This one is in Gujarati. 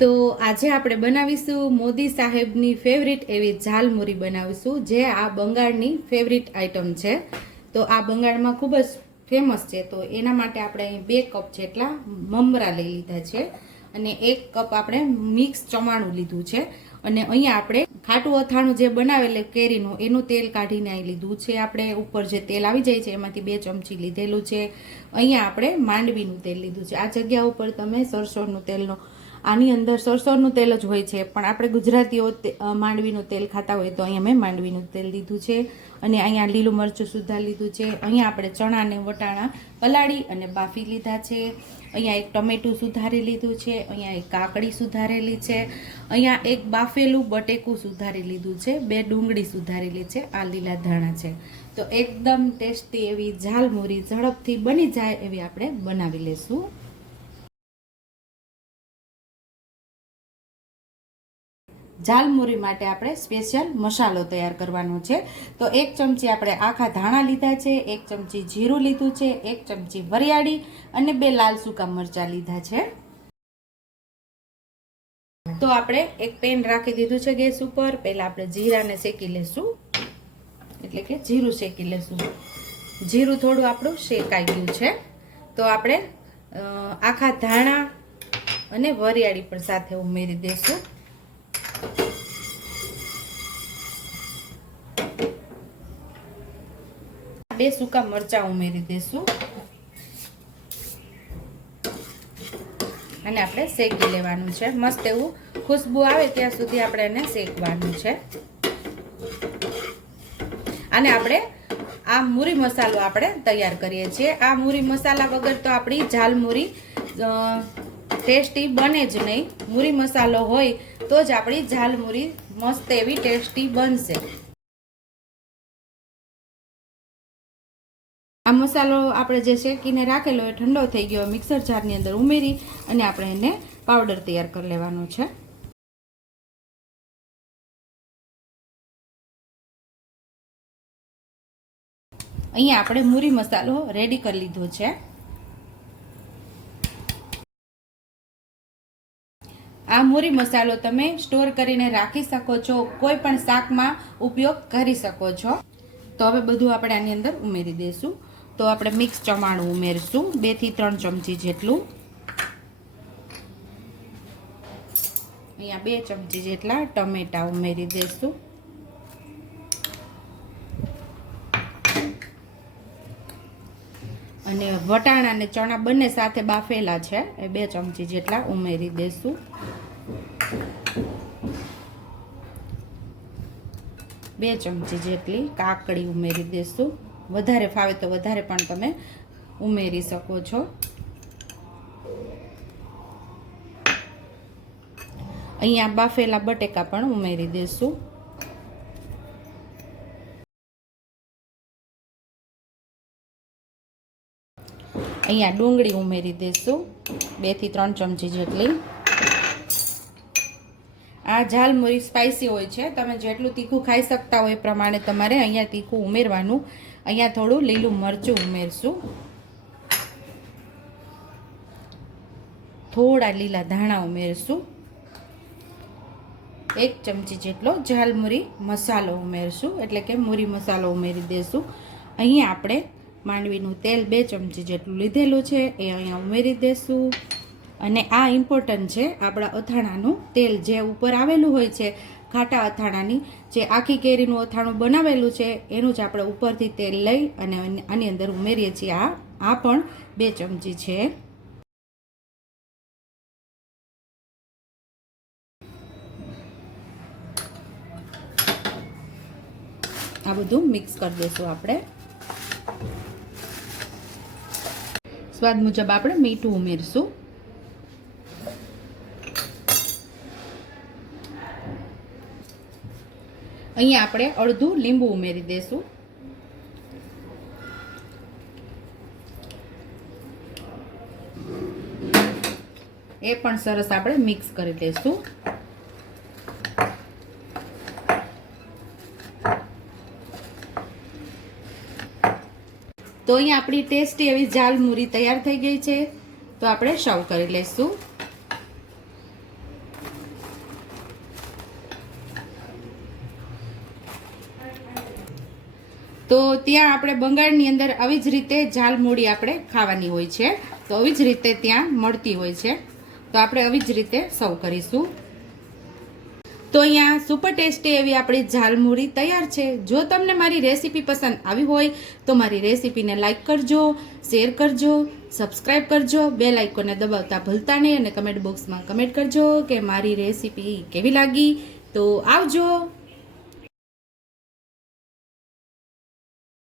તો આજે આપણે બનાવીશું મોદી સાહેબની ફેવરિટ એવી ઝાલમુરી બનાવીશું, જે આ બંગાળની ફેવરિટ આઈટમ છે. તો આ બંગાળમાં ખૂબ જ ફેમસ છે. તો એના માટે આપણે અહીં 2 કપ જેટલા મમરા લઈ લીધા છે અને 1 કપ આપણે મિક્સ ચવાણું લીધું છે. અને અહીંયા આપણે ખાટું અથાણું જે બનાવેલું કેરીનું એનું તેલ કાઢીને અહીં લીધું છે. આપણે ઉપર જે તેલ આવી જાય છે એમાંથી 2 ચમચી લીધેલું છે. અહીંયા આપણે માંડવીનું તેલ લીધું છે. આ જગ્યા ઉપર તમે સરસોનું તેલનો, આની અંદર સરસોનું તેલ જ હોય છે, પણ આપણે ગુજરાતીઓ માંડવીનું તેલ ખાતા હોય તો અહીંયા મેં માંડવીનું તેલ લીધું છે. અને અહીંયા લીલું મરચું સુદ્ધા લીધું છે. અહીંયા આપણે ચણા અને વટાણા પલાળી અને બાફી લીધા છે. અહીંયા એક ટમેટું સુધારી લીધું છે. અહીંયા એક કાકડી સુધારેલી છે. અહીંયા એક બાફેલું બટેકું સુધારી લીધું છે. 2 ડુંગળી સુધારેલી છે. આ લીલા ધાણા છે. તો એકદમ ટેસ્ટી એવી ઝાલમુરી ઝડપથી બની જાય એવી આપણે બનાવી લેશું. ઝાલમુરી માટે આપણે સ્પેશિયલ મસાલો તૈયાર કરવાનો છે. તો 1 ચમચી આપણે આખા ધાણા લીધા છે, 1 ચમચી જીરું લીધું છે, 1 ચમચી વરિયાળી અને 2 લાલ સૂકા મરચાં લીધા છે. તો આપણે એક પેન રાખી દીધું છે ગેસ ઉપર. પહેલા આપણે જીરાને શેકી લેશું, એટલે કે જીરું શેકી લેશું. જીરું થોડું આપણું શેકાઈ ગયું છે. તો આપણે આખા ધાણા અને વરિયાળી પણ સાથે ઉમેરી દઈશું. બે સૂકા મરચાં ઉમેરી દઈશું અને આપણે શેકી લેવાનું છે. મસ્ત એવું ખુશ્બુ આવે ત્યાં સુધી આપણે એને શેકવાનું છે. અને આપણે આ મૂરી મસાલો આપણે તૈયાર કરીએ છીએ. આ મૂરી મસાલા વગર તો આપણી ઝાલમુરી ટેસ્ટી બને જ નહીં. મૂરી મસાલો હોય તો જ આપણી ઝાલમુરી મસ્ત એવી ટેસ્ટી બનશે. આ મસાલો આપણે જે શેકીને રાખેલો એ ઠંડો થઈ ગયો. મિક્સર જારની અંદર ઉમેરી અને આપણે એને પાવડર તૈયાર કરી લેવાનો છે. અહીંયા આપણે મૂરી મસાલો રેડી કરી લીધો છે. આ મૂરી મસાલો તમે સ્ટોર કરીને રાખી શકો છો, કોઈ પણ શાકમાં ઉપયોગ કરી શકો છો. તો હવે બધું આપણે આની અંદર ઉમેરી દઈશું. તો આપણે મિક્સ ચવાણું ઉમેરશું 2 થી 3 ચમચી જેટલું. અહીંયા 2 ચમચી જેટલા ટમેટા ઉમેરી દઈશું. અને વટાણા અને ચણા બંને સાથે બાફેલા છે એ 2 ચમચી જેટલા ઉમેરી દઈશું. 2 ચમચી જેટલી કાકડી ઉમેરી દઈશું. વધારે ફાવે તો વધારે પણ તમે ઉમેરી શકો છો. અહીંયા બાફેલા બટેકા પણ ઉમેરી દઈશું. અહીંયા ડુંગળી ઉમેરી દઈશું 2 થી 3 ચમચી જેટલી. આ ઝાલમુરી સ્પાઇસી હોય છે. તમે જેટલું તીખું ખાઈ શકતા હોય એ પ્રમાણે તમારે અહીંયા તીખું ઉમેરવાનું. અહીંયા થોડું લીલું મરચું ઉમેરશું. થોડા લીલા ધાણા ઉમેરશું. 1 ચમચી જેટલો ઝાલમુરી મસાલો ઉમેરશું, એટલે કે મૂરી મસાલો ઉમેરી દઈશું. અહીંયા આપણે માંડવીનું તેલ 2 ચમચી જેટલું લીધેલું છે એ અહીંયા ઉમેરી દઈશું. અને આ ઇમ્પોર્ટન્ટ છે, આપણા અથાણાનું તેલ જે ઉપર આવેલું હોય છે, ખાટા અથાણાની જે આખી કેરીનું અથાણું બનાવેલું છે એનું જ આપણે ઉપરથી તેલ લઈ અને આની અંદર ઉમેરીએ છીએ. આ પણ 2 ચમચી છે. આ બધું મિક્સ કરી દઈશું આપણે. સ્વાદ મુજબ આપણે મીઠું ઉમેરશું. અહીંયા આપણે અડધું લીંબુ ઉમેરી દઈશું. એ પણ સરસ આપણે મિક્સ કરી દઈશું. તો અહીંયા આપણી ટેસ્ટી એવી ઝાલમુરી તૈયાર થઈ ગઈ છે. તો આપણે સર્વ કરી લઈશું. તો ત્યાં આપણે બંગાળની અંદર આવી જ રીતે ઝાલમુરી આપણે ખાવાની હોય છે, તો આવી જ રીતે ત્યાં મળતી હોય છે. તો આપણે આવી જ રીતે સર્વ કરીશું. તો અહીંયા સુપર ટેસ્ટી એવી આપણી ઝાલમુરી તૈયાર છે. જો તમને મારી રેસીપી પસંદ આવી હોય તો મારી રેસીપીને લાઈક કરજો, શેર કરજો, સબસ્ક્રાઈબ કરજો, બેલ આઇકોનને દબાવતા ભૂલતા નહીં અને કમેન્ટ બોક્સમાં કમેન્ટ કરજો કે મારી રેસીપી કેવી લાગી. તો આવજો.